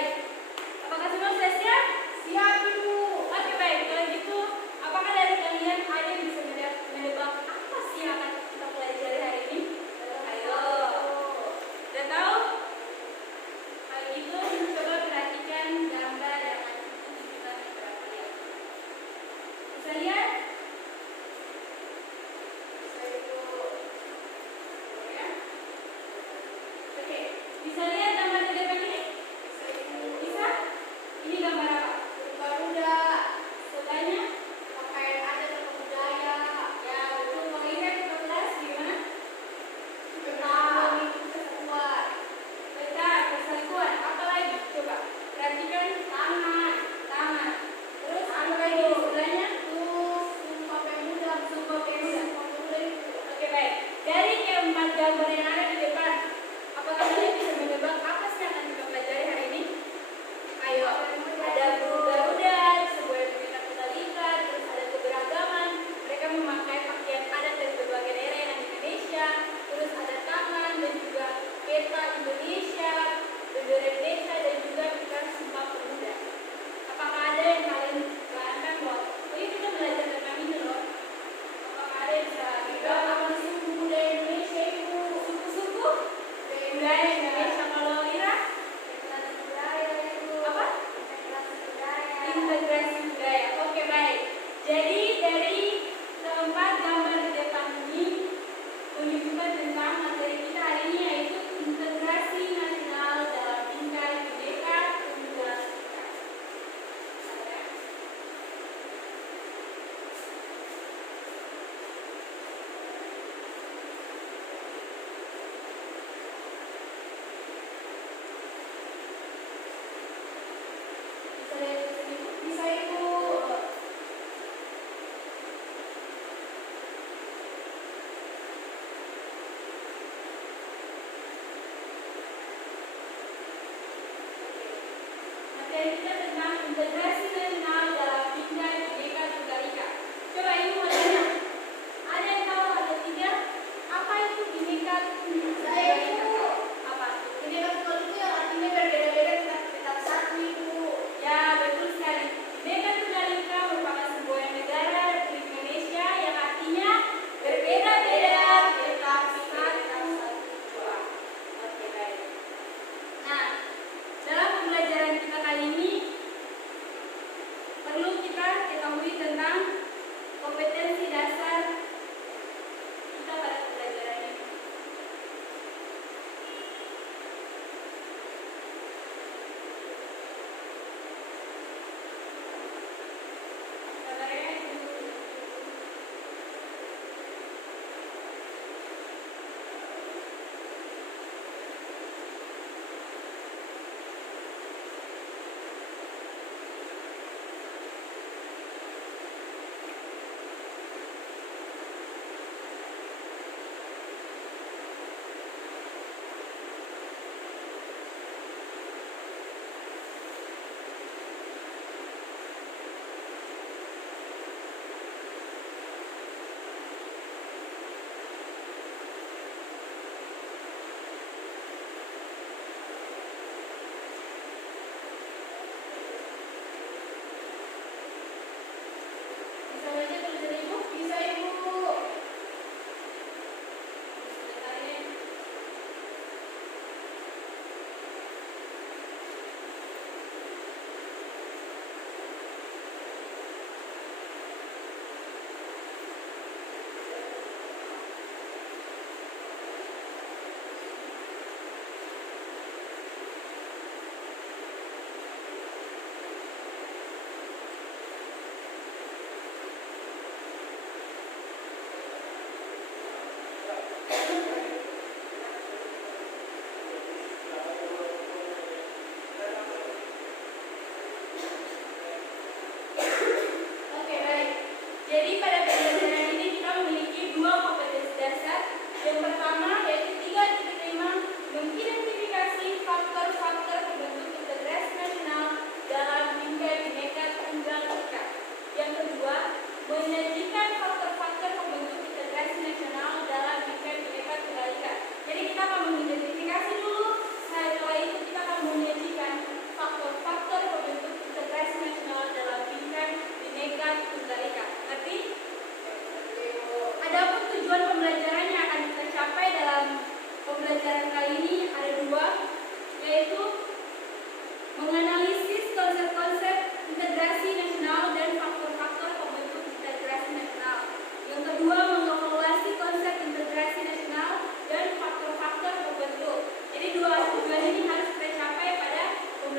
baik. Apakah semua sudah siap? Siap, Ibu. Oke, baik. Kalau gitu, apakah dari kalian ada yang bisa menebak apa sih yang akan kita pelajari hari ini? Ayo. Sudah tahu? Kalau gitu, coba perhatikan gambar yang ada di kita perhatian. Bisa lihat? Bisa, Ibu. Ya. Oke, bisa lihat gambar di depan ini? Bisa? Ini gambar apa? Garuda. Sebelahnya? Pakaian adat atau budaya. Ya, betul. Kalau lihat di kelas gimana? Tentang kesatuan. Betul, persatuan. Apa lagi? Coba perhatikan tangan, tangan. Terus apa lagi di sebelahnya? Terus Sumpah Pemuda. Sumpah Pemuda. Sumpah Pemuda itu. Oke, baik. Dari keempat gambar yang ada di depan, apakah kalian bisa menebak apa sih yang akan kita pelajari hari ini? Ayo, ada burung Garuda, sebuah boneka teka-teki, terus ada keberagaman. Mereka memakai pakaian adat dari berbagai daerah yang ada di Indonesia. Terus ada tangan dan juga peta Indonesia, bendera Indonesia dan juga kita Sumpah Pemuda. Apakah ada yang kalian bayangkan bahwa ini kita belajar tentang ini loh? Apakah ada yang bisa Tidak apa sih budaya Indonesia, Ibu? suku-suku budaya Indonesia? Kalau Ira Integrasi budaya, Ibu. apa? Integrasi budaya. Integrasi budaya. Oke, baik. Jadi dari keempat gambar di depan ini menunjukkan tentang materi kita hari ini, yaitu integrasi nasional dalam bingkai Bhinneka Tunggal Ika. Bisa lihat di sini? Bisa, Ibu. Materi kita tentang integrasi nasional dalam bingkai Bhinneka Tunggal Ika. Coba Ibu mau tanya, ada yang tahu ada tiga? Apa itu Bhinneka Tunggal Saya, Ika? Ibu. Apa? Bhinneka Tunggal itu yang artinya berbeda-beda tetapi tetap satu, Ibu. Ya, betul sekali. Bhinneka Tunggal Ika merupakan sebuah negara di Indonesia yang artinya berbeda-beda tetapi tetap satu jua. Oke, baik. Nah, dalam pembelajaran kita kali ini perlu kita ketahui tentang kompetensi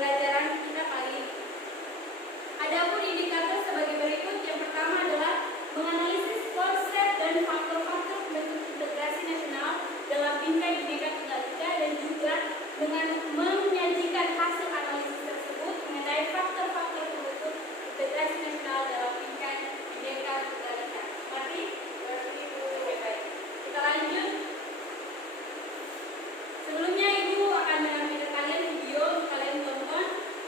pembelajaran kita kali ini. Adapun indikator sebagai berikut. Yang pertama adalah menganalisis konsep dan faktor-faktor bentuk integrasi nasional dalam bingkai Bhinneka Tunggal Ika, dan juga dengan menyajikan hasil analisis tersebut mengenai faktor-faktor bentuk integrasi nasional dalam bingkai Bhinneka Tunggal Ika. Mari baik. Kita lanjut. Sebelumnya Ibu akan menampilkan kalian video untuk kalian tonton,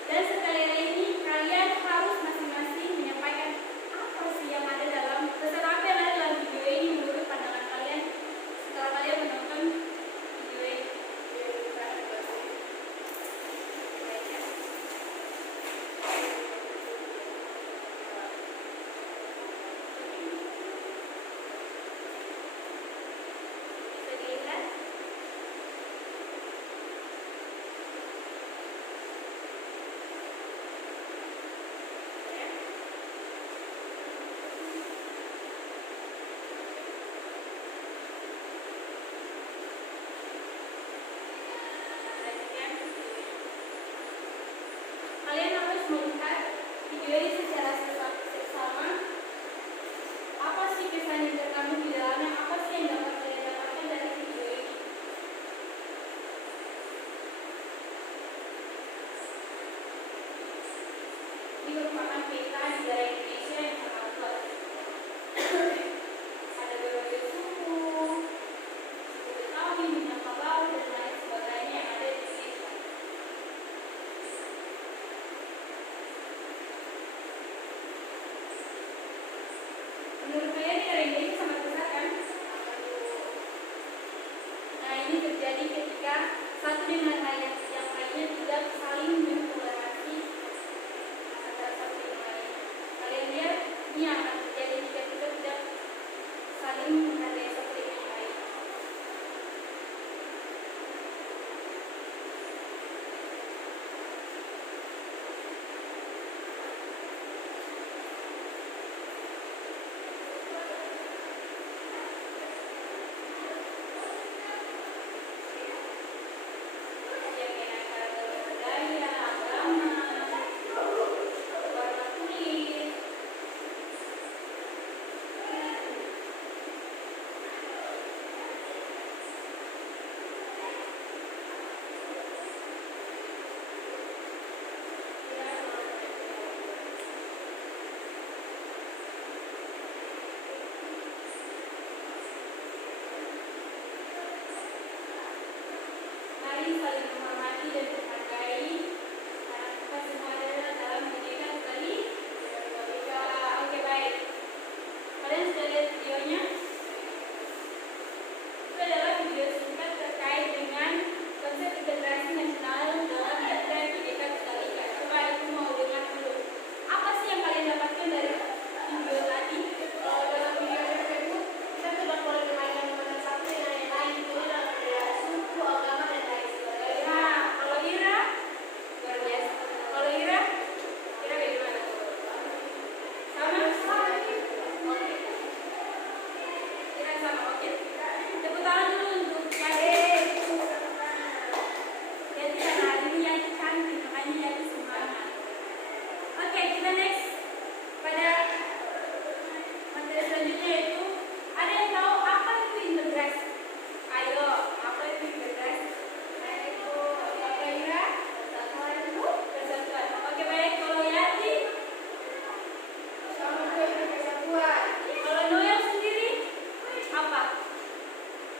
dan setelah ini kalian harus masing-masing menyampaikan apa sih yang ada dalam apa yang ada dalam video ini menurut pandangan kalian setelah kalian menonton video ini. Bisa dilihat. Kalian harus melihat video ini secara seksama. Apa sih kesan yang terkandung di dalamnya? Apa sih yang dapat kalian dapatkan dari video ini? Ini merupakan peta negara Indonesia yang sangat luas. Ada berbagai suku, Betawi, Minangkabau, dan lain sebagainya yang ada di Indonesia. Menurut kalian negara Indonesia sangat besar kan? Nah, ini terjadi ketika satu dengan yang lainnya tidak saling mentoleransi antara satu dengan lainnya. Kalian lihat, ini yang akan terjadi jika kita tidak saling menghargai satu dengan yang lain. Mari saling menghormati dan menghargai karena kita semua adalah dalam Bhinneka Tunggal Ika. Oke, baik. Kalian sudah lihat videonya? Itu adalah video singkat terkait dengan konsep integrasi nasional dalam bingkai Bhinneka Tunggal Ika. Coba Ibu mau dengar dulu. Apa sih yang kalian dapatkan dari video tadi? Dalam video tersebut kita sudah mulai memainkan konsep satu dengan yang lain, itu dalam perbedaan suku, agama, dan lain sebagainya. Nah, kalau Ira, luar biasa. Kalau Ira bagaimana? Sama? Oke. Ira sama, oke. Tepuk tangan dulu untuk Yati. Yati kan hari ini Yati cantik, makanya Yati semangat. Oke, kita next pada materi selanjutnya, yaitu ada yang tahu apa itu integrasi? Ayo, apa itu integrasi? Apa Ira? Persatuan. Oke, baik. Kalau Yati, Sama dengan kesatuan. kalau Noel sendiri apa?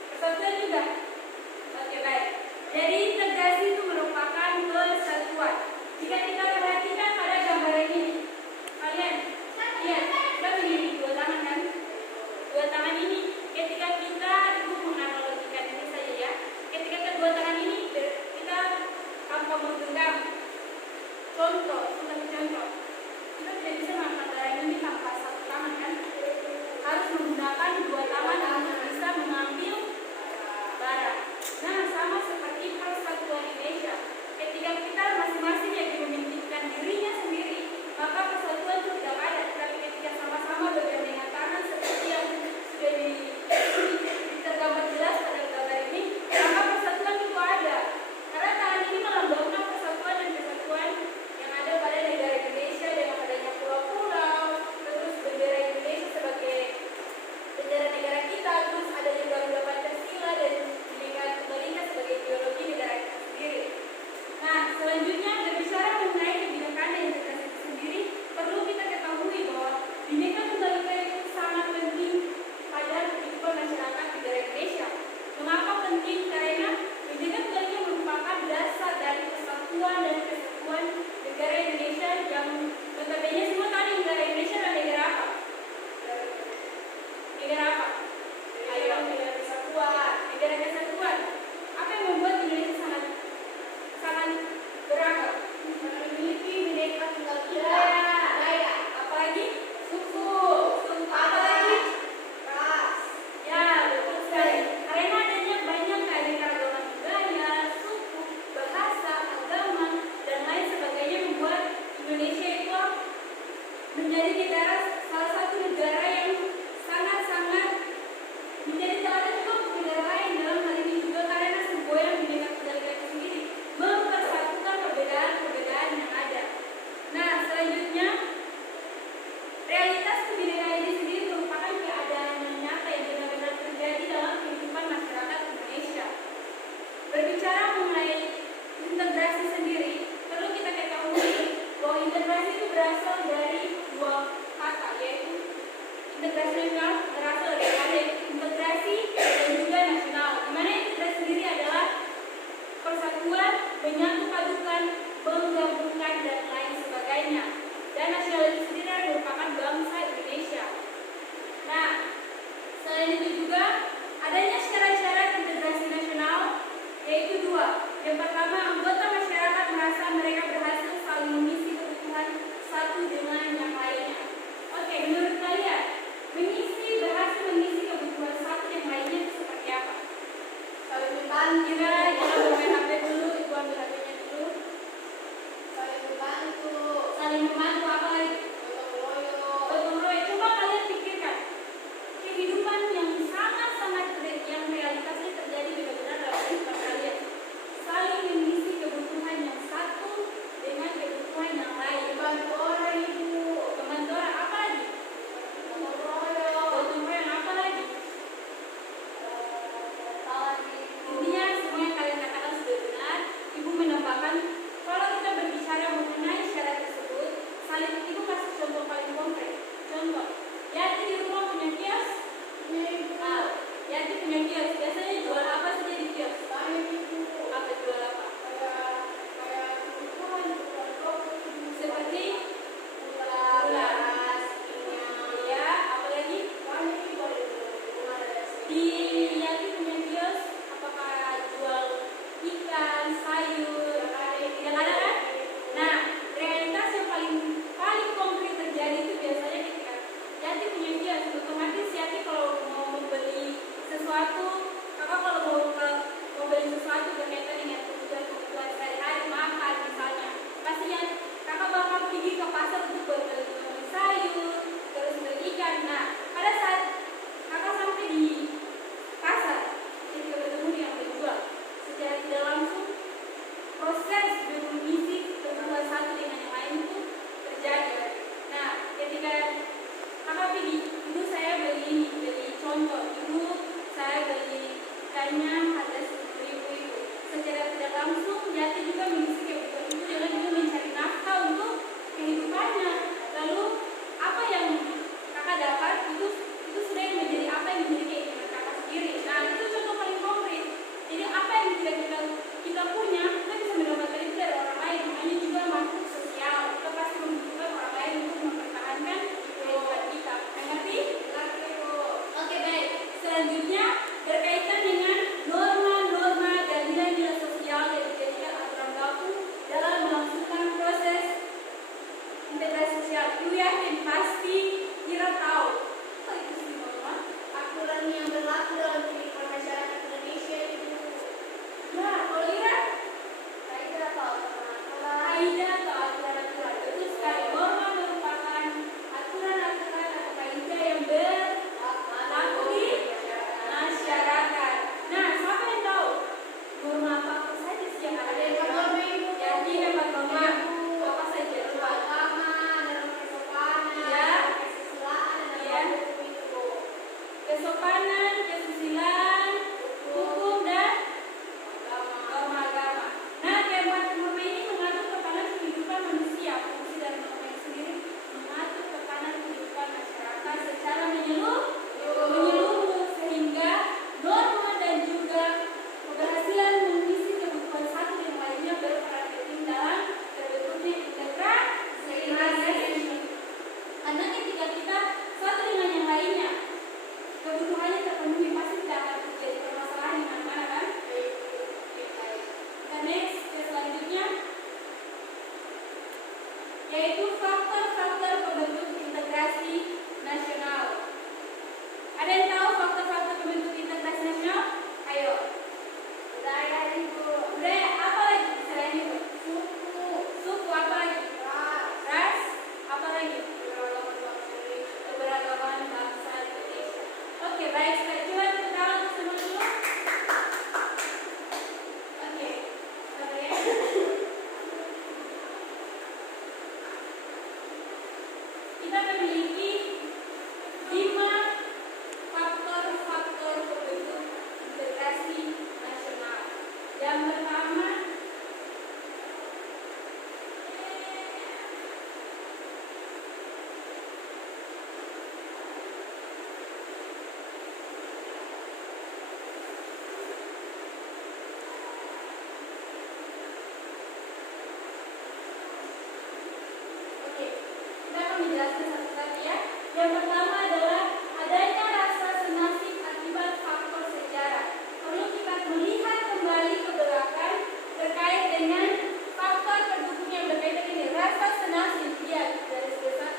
Persatuan juga. Oke, baik. Jadi integrasi itu merupakan kesatuan. Jika kita perhatikan pada gambaran ini, kalian lihat, kita memiliki dua tangan kan? Dua tangan ini, ketika kita, Ibu menganalogikan ini saja ya. Ketika kedua tangan ini kita tanpa menggenggam. Contoh, kita tidak bisa mengangkat barang ini tanpa satu tangan kan? Harus menggunakan dua tangan untuk bisa mengambil barang. Nah, sama seperti persatuan Indonesia. Ketika kita masing-masing yang memikirkan dirinya sendiri, maka persatuan itu tidak ada. Tapi ketika sama-sama bergandengan tangan seperti yang sudah tergambar jelas pada gambar ini, maka persatuan itu ada. Karena tangan ini melambangkan persatuan dan kesatuan Integrasi itu berasal dari dua kata, yaitu integrasi nasional berasal dari kata integrasi dan juga nasional. Di mana integrasi sendiri adalah persatuan, menyatu padukan, menggabungkan dan lain sebagainya. Dan nasional itu sendiri merupakan bangsa Indonesia. Nah, selain itu juga adanya syarat-syarat integrasi nasional yaitu dua. Yang pertama, anggota masyarakat merasa mereka berhasil saling mengisi kebutuhan satu dengan yang lainnya. Oke, menurut kalian, berhasil mengisi kebutuhan satu yang lainnya itu seperti apa? Saling membantu. Jangan bermain HP dulu, ibu ambil HP-nya dulu. Saling membantu. Saling membantu apa lagi? Gotong royong. Coba kalian pikirkan kehidupan yang sangat-sangat yang realitasnya terjadi benar-benar dalam kehidupan kalian. Saling mengisi kebutuhan yang satu dengan kebutuhan yang lain. Membantu orang ibu. Membantu orang apa lagi? Gotong royong. Gotong royong apa lagi? Intinya semua yang kalian katakan sudah benar. Ibu menambahkan kalau kita berbicara mengenai syarat tersebut, saling ibu kasih contoh paling konkret. Contoh, Yati di rumah punya kios. Yati punya kios. Biasanya jual apa saja di kios? Apa jual apa? Seperti gula, ya, apa lagi? Di Yati punya kios, apakah jual ikan, sayur? Tidak ada kan? Nah, realitas yang paling konkret terjadi itu biasanya ketika Yati punya kios. Otomatis Yati kalau mau membeli sesuatu, kakak kalau mau beli sesuatu berkaitan dengan kebutuhan sehari-hari, makan misalnya, pastinya kakak bakal pergi ke pasar untuk beli sayur, terus beli ikan. Nah, pada saat kakak sampai di pasar, ketika bertemu yang menjual, secara tidak langsung proses mengisi kebutuhan satu dengan yang lain itu terjadi. Nah, ketika kakak pergi, ibu saya beli contoh, ibu saya beli ikannya harga 10.000 itu. Secara tidak langsung, Yati juga mengisi kebutuhan itu dengan ibu mencari nafkah untuk kehidupannya. Lalu apa yang kakak dapat itu sudah yang menjadi apa yang menjadi keinginan kakak sendiri. Nah, itu contoh paling konkret. Jadi apa yang kita punya, kita bisa mendapatkan itu dari orang lain. Makanya juga makhluk sosial. Kita pasti membutuhkan orang lain untuk mempertahankan kehidupan kita. Mengerti? Oke, baik. Selanjutnya berkaitan dengan norma-norma dan nilai-nilai sosial yang dijadikan aturan baku dalam melangsungkan proses integrasi sosial. Ibu yakin pasti Ira tahu. Apa itu sih norma? Aturan yang berlaku dalam kehidupan masyarakat Indonesia itu. Nah, kalau Ira, Saya tahu kaidah atau aturan-aturan. Betul sekali. Norma merupakan aturan-aturan atau kaidah yang berlaku di masyarakat. Nah, siapa yang tahu norma apa saja sih yang ada di norma ibu. Jadi memang norma apa saja? agama, dalam kesopanan, Ya. kesusilaan, dan Ya. dalam hukum itu. Kesopanan, kesusilaan, hukum dan norma agama. Nah, keempat norma ini mengatur tatanan kehidupan manusia. Fungsi dari norma ini sendiri mengatur tatanan kehidupan masyarakat secara menyeluruh sehingga norma dan juga keberhasilan mengisi kebutuhan satu dan lainnya berperan penting dalam terbentuknya integrasi. Karena ketika kita satu dengan yang lainnya kebutuhannya terpenuhi, pasti tidak akan terjadi permasalahan di mana-mana kan? Kita next ke selanjutnya, yaitu faktor-faktor pembentuk integrasi nasional. Ada yang tahu faktor-faktor pembentuk integrasi nasional? Ayo. Budaya ibu. Budaya apa lagi selain itu? Suku apa lagi? Ras apa lagi? Keberagaman bangsa Indonesia. Oke, baik. Coba kita kenalan semua dulu. Oke, sabar ya. Kita memiliki 5 faktor-faktor pembentuk integrasi nasional. Yang pertama, menjelaskan satu-satu ya. Yang pertama adalah adanya rasa senasib akibat faktor sejarah. Perlu kita melihat kembali ke belakang terkait dengan faktor pendukung yang berkaitan ini. Rasa senasib, ya, garis besar.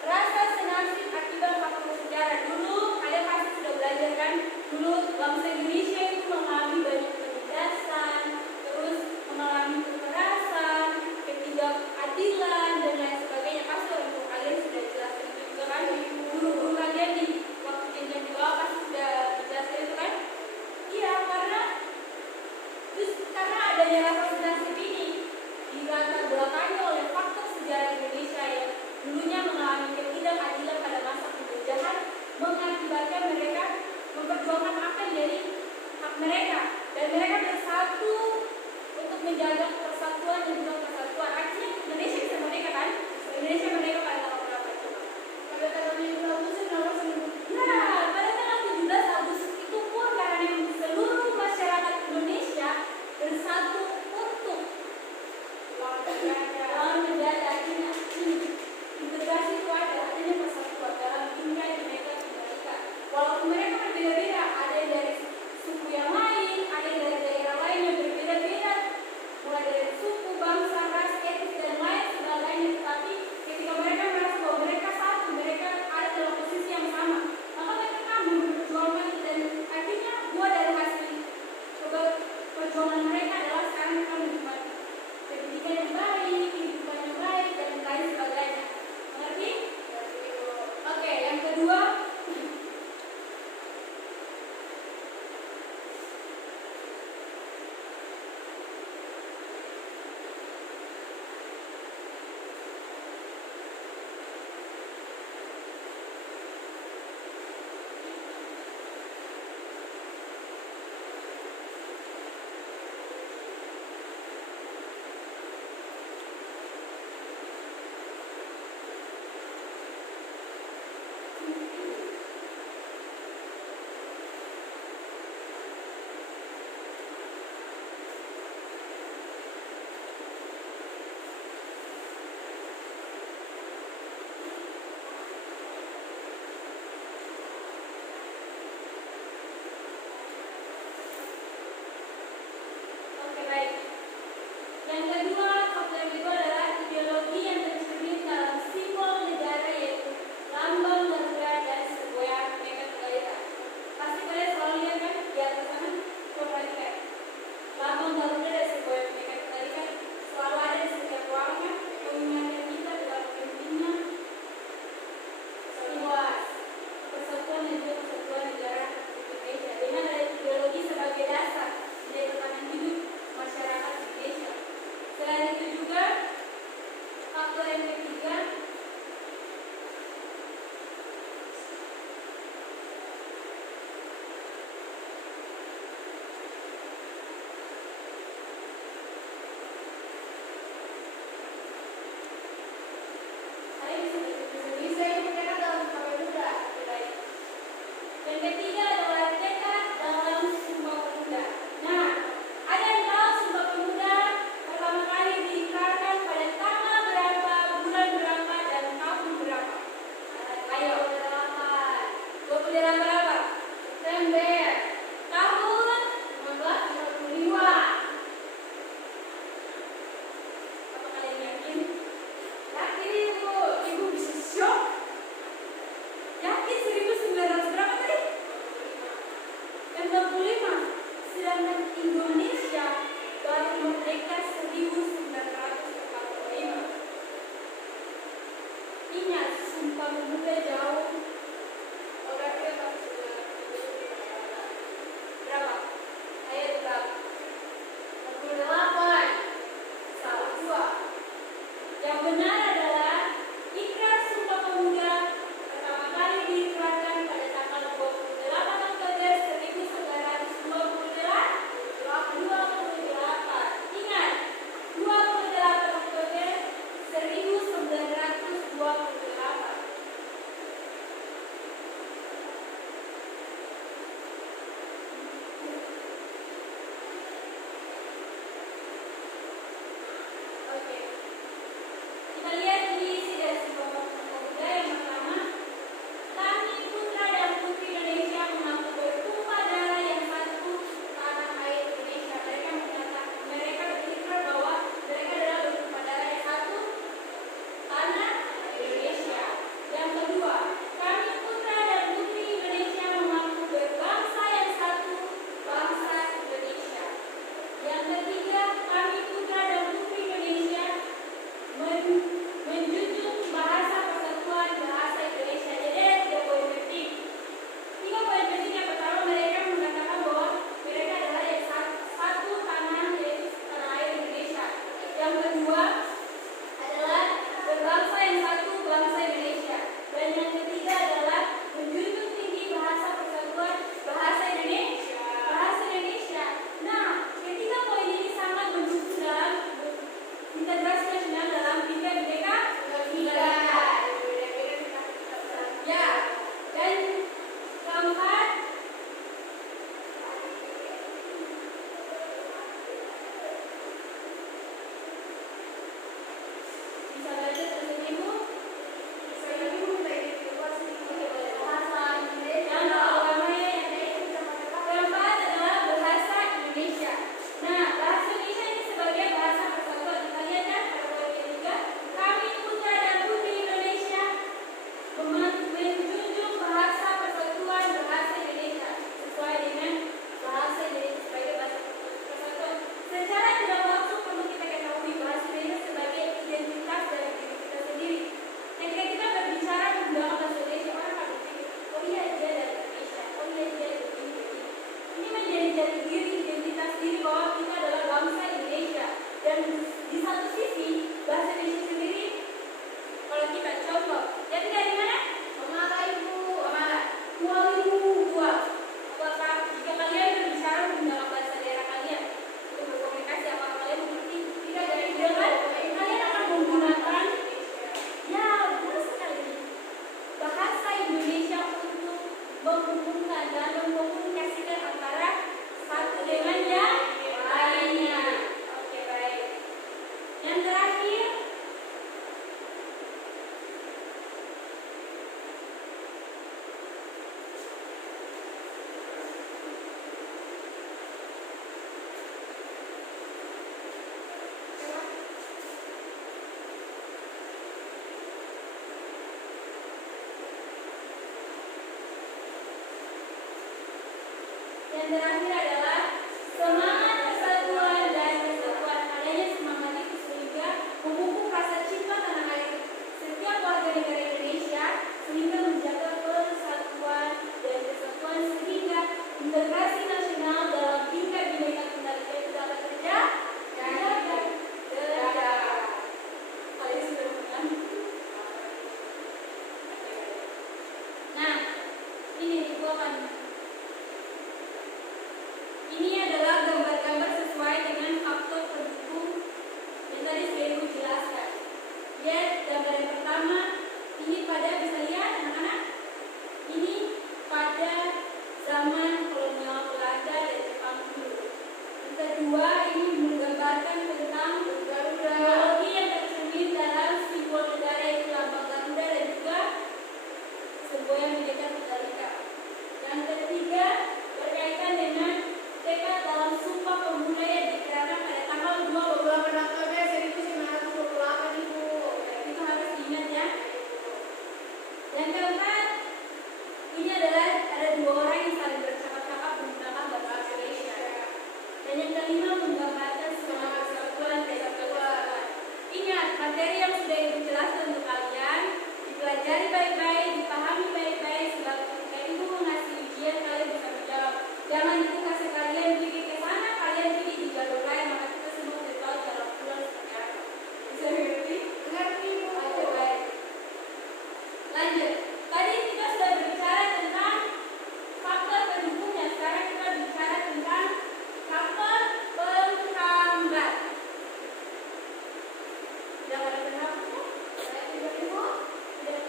Rasa senasib akibat faktor sejarah. Dulu kalian pasti sudah belajar kan? Dulu bangsa Indonesia itu mengalami banyak penindasan, terus mengalami kekerasan, ketidakadilan dan lain sebagainya. Pasti orang tua kalian sudah jelaskan itu juga kan? Guru-guru kalian di waktu jenjang di bawah pasti sudah dijelaskan itu kan? Iya, karena adanya rasa senasib ini dilatar belakangi oleh faktor sejarah Indonesia yang dulunya mengalami ketidakadilan pada masa penjajahan, mengakibatkan mereka memperjuangkan apa yang jadi hak mereka, dan mereka bersatu untuk menjaga persatuan dan juga kesatuan. Artinya Indonesia bisa merdeka kan? Indonesia merdeka pada tanggal berapa coba? Pada tanggal 17 Agustus 1945. Nah, pada tanggal 17 Agustus itu pun karena seluruh masyarakat Indonesia bersatu untuk lawan penjajah. Akhirnya integrasi itu adanya persatuan dalam dunia yang mereka kembalikan. Walaupun mereka berbeda-beda, ada yang dari suku yang lain, ada yang dari daerah lain yang berbeda-beda, mulai dari suku, bangsa, ras, etnis dan lain sebagainya. Tetapi ketika mereka merasa bahwa mereka satu, mereka ada dalam posisi yang sama, maka mereka memperjuangkan itu, dan akhirnya buah dari hasil coba perjuangan mereka adalah sekarang mereka menikmati pendidikan yang baik, kehidupan yang baik dan lain sebagainya. Mengerti? Oke, yang kedua. Yang kedua, faktor yang kedua adalah ideologi yang tercermin dalam simbol negara, yaitu lambang Garuda dan sebuah Bhinneka Tunggal Ika. Pasti kalian selalu lihat kan di atas sana, coba lihat. Lambang Garuda dan sebuah Bhinneka Tunggal Ika selalu ada di setiap ruangan, mengingatkan kita dalam pentingnya sebuah persatuan dan juga kesatuan negara Indonesia dengan ada ideologi sebagai dasar dari tatanan hidup masyarakat Indonesia. Selain itu juga faktor yang ketiga, saya bisa itu mereka dalam sebagai muda. Yang ketiga adalah tekad dalam Sumpah Pemuda. Nah, ada yang tahu Sumpah Pemuda pertama kali diikrarkan pada tanggal berapa, bulan berapa, dan tahun berapa? Ayo, 28 berapa? September tahun 1945. Apa kalian yakin? Yakin ibu bisa shock? Yakin 1900 berapa tadi? 45. Sedangkan Indonesia baru merdeka 1945. Ingat, Sumpah Pemuda jauh. Berarti apa? Berapa? Ayo tebak. 48. Salah 2. Yang benar adalah Ikrar Sumpah Pemuda pertama kali diikrarkan pada tanggal 28 Oktober 1928. Ingat, 28 Oktober 1928. Oke. Kita lihat Bisa belajar bahasa ibu? Saya ini mulai edukasi bahasa Indonesia. Yang pertama yang keempat adalah bahasa Indonesia. Nah, bahasa Indonesia ini sebagai bahasa persatuan. Kita lihat kan pada poin ketiga, kami putra dan putri Indonesia menjunjung bahasa persatuan bahasa Indonesia sesuai dengan bahasa Indonesia sebagai bahasa persatuan. Secara tidak langsung perlu kita ketahui bahasa Indonesia sebagai identitas dari diri kita sendiri. Ketika kita berbicara menggunakan bahasa Indonesia, orang akan berpikir, oh iya dia dari Indonesia, oh iya dia dari begini. Ini menjadi jati diri, identitas diri bahwa kita adalah bangsa Indonesia. Dan di satu sisi bahasa Indonesia sendiri, kalau kita contoh, jadi dari mana? Pemala ibu. Pemala. Kual ibu, kual. Apakah jika kalian berbicara menggunakan bahasa daerah kalian untuk berkomunikasi, apakah kalian mengerti? Tidak dari dengan kalian akan menggunakan ya benar sekali bahasa Indonesia untuk menghubungkan dan mengkomunikasikan antara satu dengan yang lainnya. Oke, baik. Yang terakhir, adalah semangat persatuan dan kesatuan. Adanya semangat itu sehingga memupuk rasa cinta tanah air setiap warga negara Indonesia, sehingga menjaga persatuan dan kesatuan, sehingga integrasi nasional dalam tingkat Bhinneka Tunggal Ika itu dapat terjaga. Kalian sudah menang. Nah, ini ibu akan. Ini adalah gambar-gambar sesuai dengan faktor pendukung yang tadi sudah ibu jelaskan. Lihat gambar yang pertama, ini pada bisa lihat anak-anak. Ini pada zaman kolonial Belanda dan Jepang dulu. Yang kedua, ini menggambarkan tentang teknologi yang tercermin dalam simbol negara yaitu lambang Garuda dan juga semboyan Bhinneka Tunggal Ika. Yang ketiga, berkaitan dengan tekad dalam Sumpah Pemuda yang dikirakan pada tanggal 22 Oktober 1928 ibu. itu harus diingat ya. Yang keempat, ini adalah ada dua orang yang saling bercakap-cakap menggunakan bahasa Indonesia. Dan yang kelima, menggambarkan semangat persatuan dan kesatuan. Ingat, materi yang sudah ibu jelaskan untuk kalian dipelajari baik-baik, dipahami baik-baik, sebab ketika ibu mengasih ujian kalian bisa menjawab. Jangan ibu kasih kalian pergi ke sana, kalian pergi di jalur lain, maka kita semua sudah tahu jalan pulang seperti apa. Bisa mengerti? Mengerti ibu. Oke, baik. Lanjut. Tadi kita sudah berbicara tentang faktor pendukungnya. Sekarang kita bicara tentang faktor penghambat. Sudah ada penghambatnya? Tidak ibu? Tidak.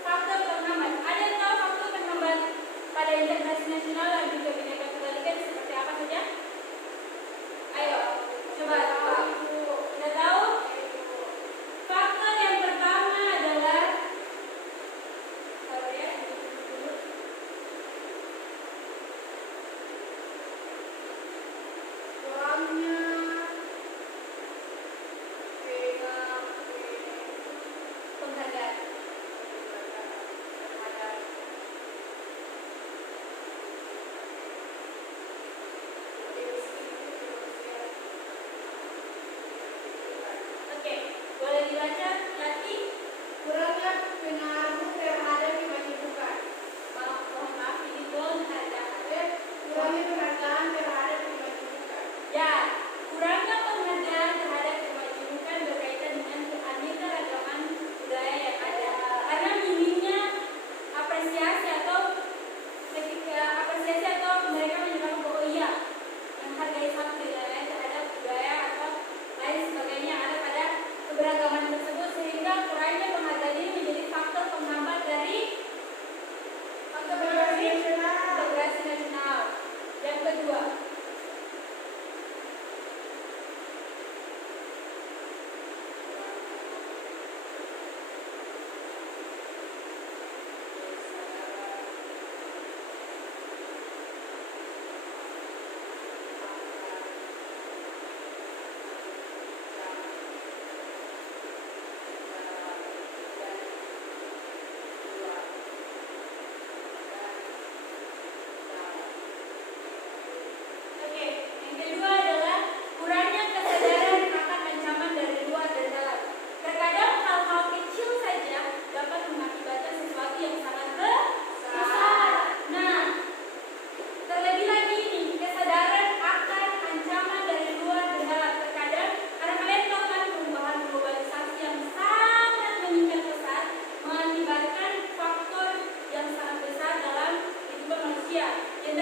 Faktor penghambat. Ada yang tahu faktor penghambat pada integrasi nasional dan juga Bhinneka Tunggal Ika seperti apa saja? Ayo, coba. Sudah tahu? Faktor yang pertama adalah Kurangnya penghargaan. Oke, boleh dibaca lagi? kurangnya pengaruh terhadap kemajuan. Maaf, ini penghargaan. Kurangnya penghargaan terhadap kemajuan. Ya, kurangnya penghargaan terhadap kemajuan berkaitan dengan keanekaragaman budaya yang ada. Karena minimnya apresiasi atau mereka menyebutkan bahwa iya, menghargai satu dengan lain terhadap budaya atau lain sebagainya ada pada keberagaman tersebut, sehingga kurangnya penghargaan ini menjadi faktor penghambat dari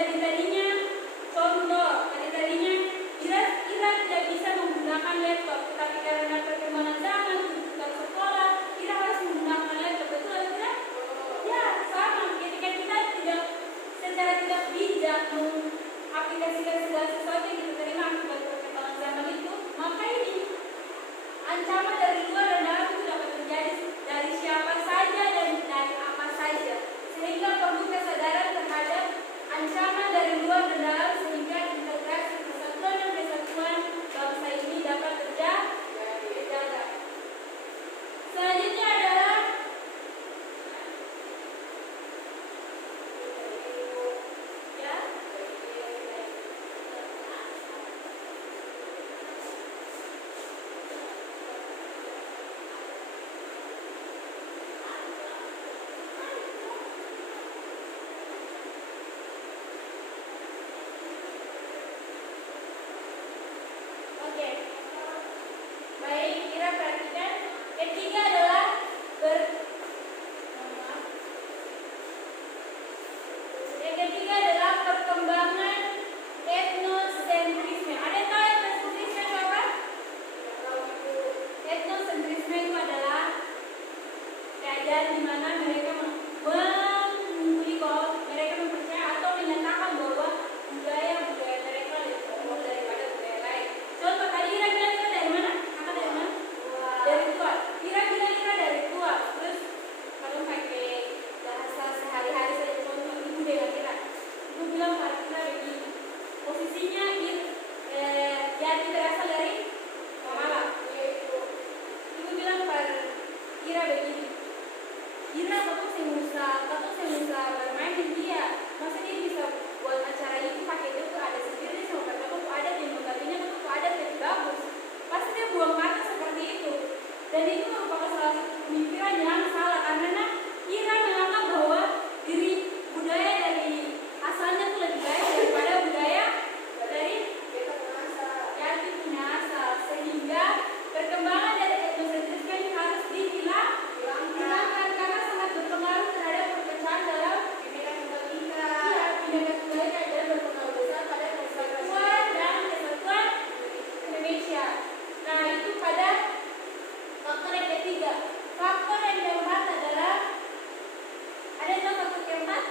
tadi-tadinya, contoh, tadi-tadinya Ira tidak bisa menggunakan laptop, tetapi karena perkembangan zaman, tuntutan sekolah, Ira harus menggunakan laptop, betul atau tidak? Ya, sama. Ketika kita tidak secara tidak bijak mengaplikasikan segala sesuatu yang kita terima akibat perkembangan zaman itu, maka ini ancaman dari luar dan dalam itu dapat terjadi dari siapa saja dan dari apa saja. Sehingga perlu kesadaran terhadap ancaman dari luar dan dalam sehingga integrasi persatuan dan kesatuan bangsa ini dapat terjaga. Selanjutnya adalah oke. Baik, Ira perhatikan. Ketiga adalah yang ketiga adalah perkembangan etnosentrisme. Ada tahu etnosentrisme itu apa? Etnosentrisme itu adalah keadaan di mana mereka mengungguli bahwa mereka mempercayai atau menyatakan bahwa budaya mereka lebih unggul daripada budaya lain. Contoh tadi Ira bilang Ira dari mana? Kakak dari mana? Dari Tuhan. Ira bilang Ira dari Tuhan. Terus kalau pakai bahasa sehari-hari saja contoh ibu dengan Ira. Ibu bilang pada Ira begini. Posisinya jadi berasal dari Pamala. Ibu bilang pada Ira begini. Ira kamu semusa bermain di dia. Masa dia bisa buat acara itu pakai itu ada sendiri sama kamu ada di mobilnya kamu ada lebih bagus. Pasti dia buang mata seperti itu. Dan itu merupakan salah satu pemikiran yang salah karena Ira menganggap bahwa diri budaya dari asalnya itu lebih baik daripada budaya dari yang punya asal. Sehingga perkembangan dari etnosentrisme ini harus dihilangkan karena sangat berpengaruh terhadap perpecahan dalam bineka tunggal ika. Bineka tunggal ika dan berpengaruh besar pada persatuan dan kesatuan Indonesia. Nah, itu pada faktor yang ketiga. Faktor yang keempat adalah ada yang faktor keempat?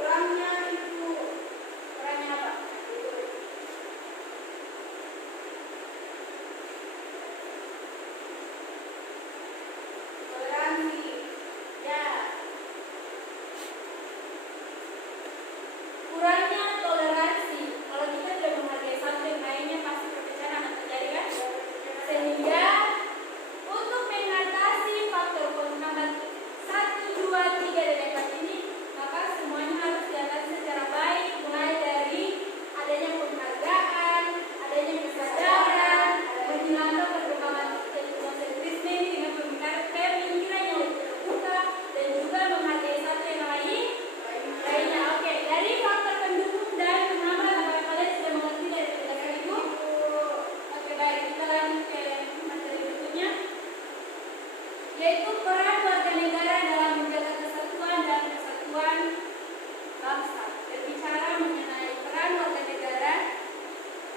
Kurangnya apa? Toleransi. Ya. Kurangnya toleransi. Kalau kita tidak menghargai satu yang lainnya pasti perpecahan akan terjadi kan? Sehingga untuk mengatasi faktor penghambat 1, 2, 3 dan 4 ini, maka semuanya harus diatasi secara baik, mulai dari adanya penghargaan, adanya kesadaran, menghilangkan perkembangan etnosentrisme ini dengan pemikiran yang lebih terbuka dan juga menghargai satu yang lainnya. Oke, dari faktor pendukung dan penghambat apakah kalian sudah mengerti dari penjelasan itu? Oke, baik, kita lanjut ke materi berikutnya, yaitu peran warga negara dalam menjaga kesatuan dan kesatuan bangsa. Berbicara mengenai peran warga negara,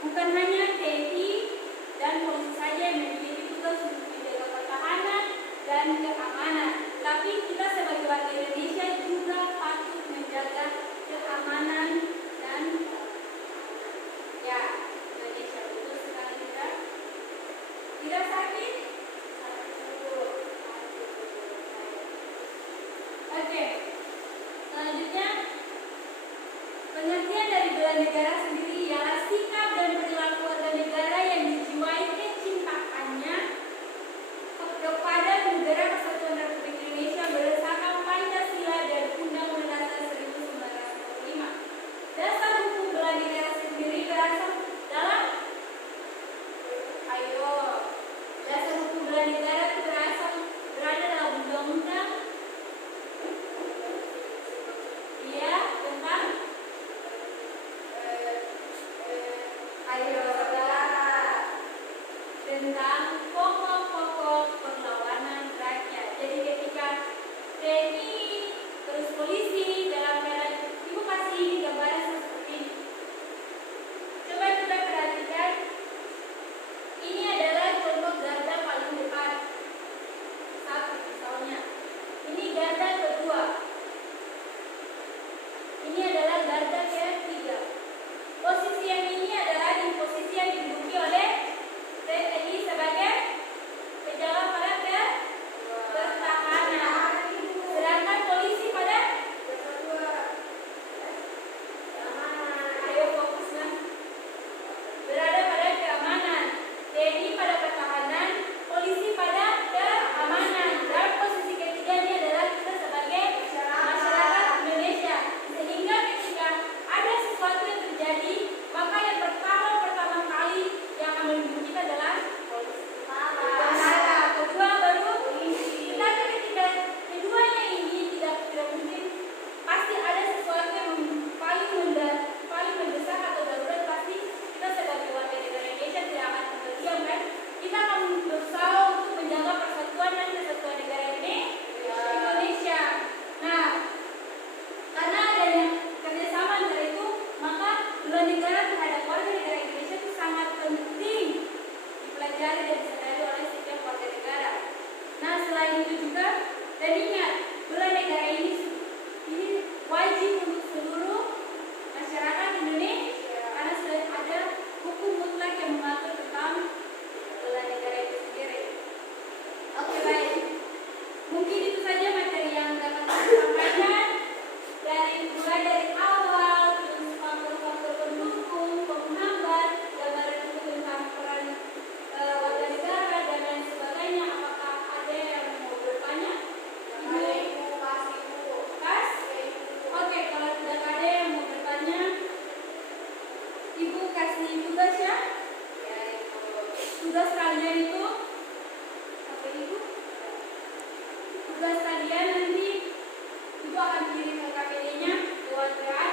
bukan hanya TNI dan polisi saja yang memiliki tugas untuk menjaga pertahanan dan keamanan, tapi kita sebagai warga Indonesia juga patut menjaga keamanan dan Indonesia. Betul sekali tidak sakit. Oke, selanjutnya pengertian dari bela negara sendiri ialah sikap dan perilaku warga negara yang dijiwai kecintaannya kepada negara Kesatuan Republik Indonesia berdasarkan Pancasila dan Undang-Undang Dasar 1945. Dasar hukum bela negara sendiri berasal dalam dasar hukum bela negara itu berada dalam undang-undang tentang akan mengirim KKBD-nya ke WhatsApp